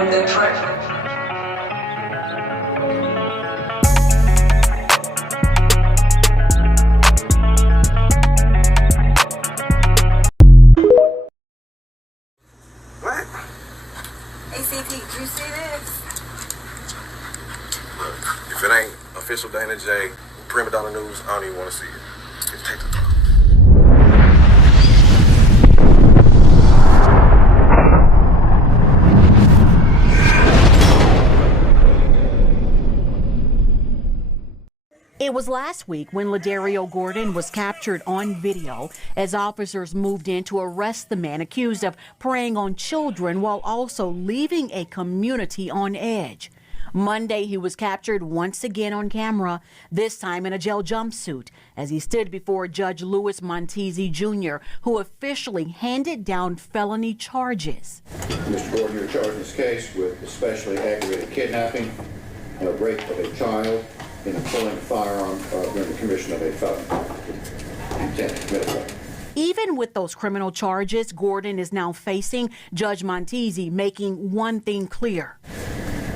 known them for. What? ACP, did you see this? Look, if it ain't official Dana J, Prima Donna News, I don't even want to see it. Just take the phone. It was last week when Ladario Gordon was captured on video as officers moved in to arrest the man accused of preying on children while also leaving a community on edge. Monday, he was captured once again on camera, this time in a jail jumpsuit, as he stood before Judge Louis Montesi Jr., who officially handed down felony charges. Mr. Gordon, you're charged in this case with especially aggravated kidnapping, rape of a child, and employing a firearm during the commission of a felony. Intent to commit a felony. Even with those criminal charges, Gordon is now facing Judge Montesi making one thing clear.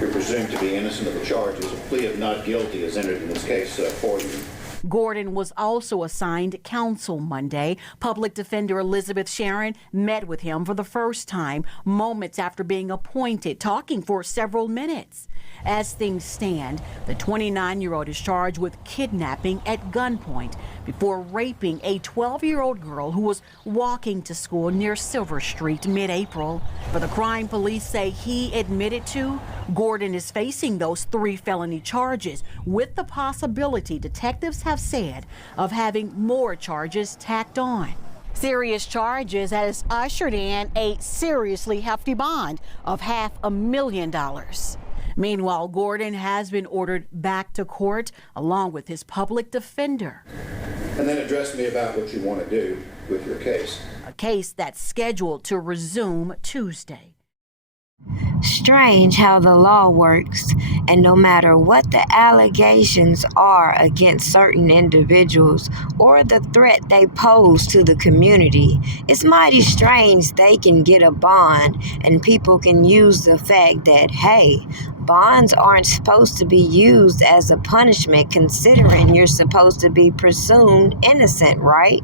You're presumed to be innocent of the charges. A plea of not guilty is entered in this case for you. Gordon was also assigned counsel Monday. Public Defender Elizabeth Sharon met with him for the first time moments after being appointed, talking for several minutes. As things stand, the 29-year-old is charged with kidnapping at gunpoint before raping a 12-year-old girl who was walking to school near Silver Street mid-April. For the crime police say he admitted to, Gordon is facing those 3 felony charges with the possibility, detectives have said, of having more charges tacked on. Serious charges has ushered in a seriously hefty bond of $500,000. Meanwhile, Gordon has been ordered back to court along with his public defender. And then address me about what you want to do with your case. A case that's scheduled to resume Tuesday. Strange how the law works, and no matter what the allegations are against certain individuals or the threat they pose to the community, it's mighty strange they can get a bond and people can use the fact that, hey, bonds aren't supposed to be used as a punishment considering you're supposed to be presumed innocent, right?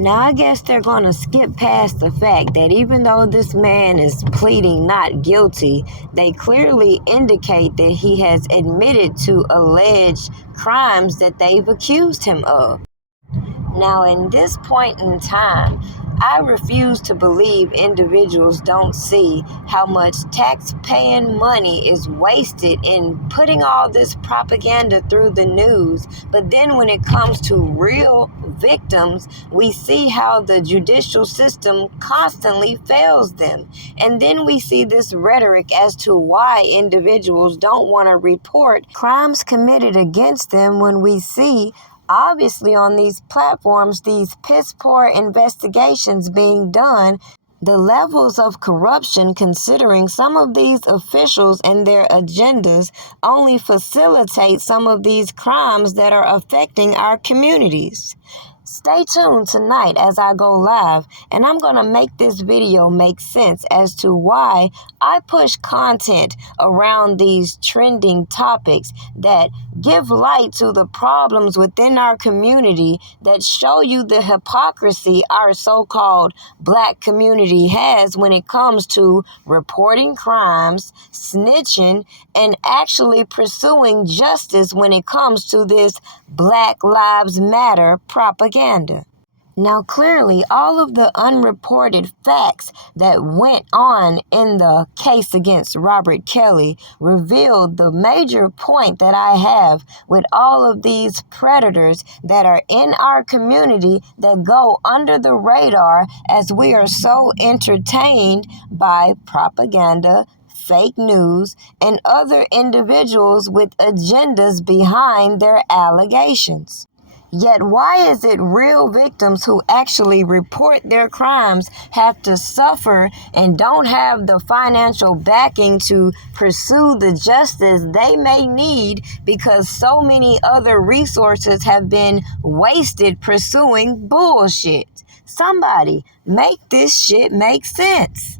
Now, I guess they're going to skip past the fact that even though this man is pleading not guilty, they clearly indicate that he has admitted to alleged crimes that they've accused him of. Now, in this point in time, I refuse to believe individuals don't see how much tax-paying money is wasted in putting all this propaganda through the news. But then when it comes to real victims, we see how the judicial system constantly fails them. And then we see this rhetoric as to why individuals don't want to report crimes committed against them when we see obviously on these platforms, these piss-poor investigations being done, the levels of corruption considering some of these officials and their agendas only facilitate some of these crimes that are affecting our communities. Stay tuned tonight as I go live, and I'm going to make this video make sense as to why I push content around these trending topics that give light to the problems within our community, that show you the hypocrisy our so-called black community has when it comes to reporting crimes, snitching, and actually pursuing justice when it comes to this Black Lives Matter propaganda. Now, clearly, all of the unreported facts that went on in the case against Robert Kelly revealed the major point that I have with all of these predators that are in our community that go under the radar as we are so entertained by propaganda, fake news, and other individuals with agendas behind their allegations. Yet why is it real victims who actually report their crimes have to suffer and don't have the financial backing to pursue the justice they may need because so many other resources have been wasted pursuing bullshit? Somebody make this shit make sense.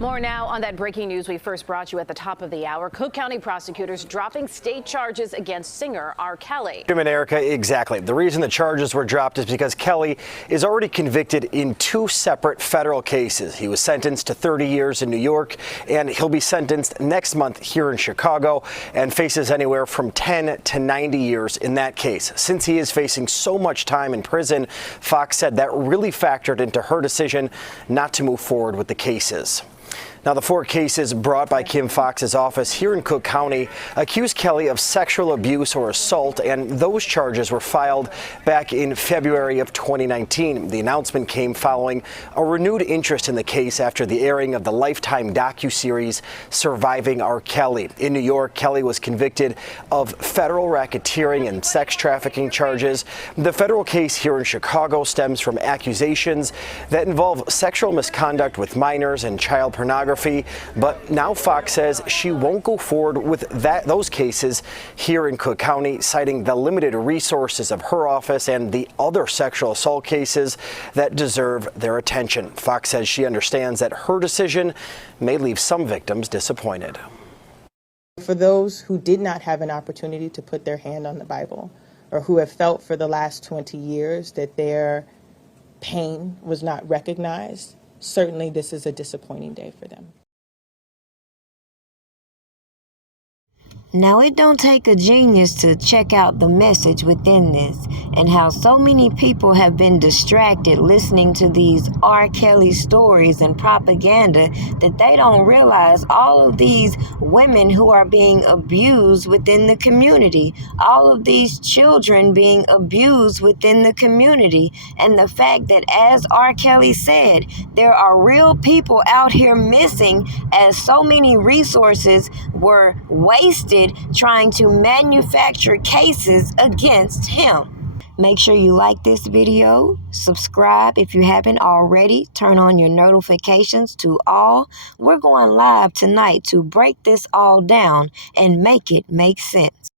More now on that breaking news we first brought you at the top of the hour. Cook County prosecutors dropping state charges against singer R. Kelly. Jim and Erica, exactly. The reason the charges were dropped is because Kelly is already convicted in 2 separate federal cases. He was sentenced to 30 years in New York, and he'll be sentenced next month here in Chicago and faces anywhere from 10 to 90 years in that case. Since he is facing so much time in prison, Fox said that really factored into her decision not to move forward with the cases. Now, the 4 cases brought by Kim Foxx's office here in Cook County accuse Kelly of sexual abuse or assault, and those charges were filed back in February of 2019. The announcement came following a renewed interest in the case after the airing of the Lifetime docuseries Surviving R. Kelly. In New York, Kelly was convicted of federal racketeering and sex trafficking charges. The federal case here in Chicago stems from accusations that involve sexual misconduct with minors and child pornography. But now Fox says she won't go forward with those cases here in Cook County, citing the limited resources of her office and the other sexual assault cases that deserve their attention. Fox says she understands that her decision may leave some victims disappointed. For those who did not have an opportunity to put their hand on the Bible, or who have felt for the last 20 years that their pain was not recognized, certainly this is a disappointing day for them. Now, it don't take a genius to check out the message within this and how so many people have been distracted listening to these R. Kelly stories and propaganda that they don't realize all of these women who are being abused within the community, all of these children being abused within the community, and the fact that, as R. Kelly said, there are real people out here missing as so many resources were wasted trying to manufacture cases against him. Make sure you like this video, subscribe if you haven't already, turn on your notifications to all. We're going live tonight to break this all down and make it make sense.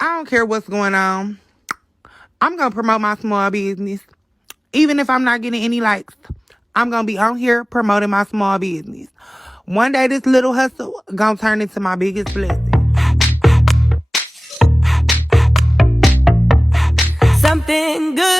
I don't care what's going on. I'm going to promote my small business. Even if I'm not getting any likes, I'm going to be on here promoting my small business. One day this little hustle going to turn into my biggest blessing. Something good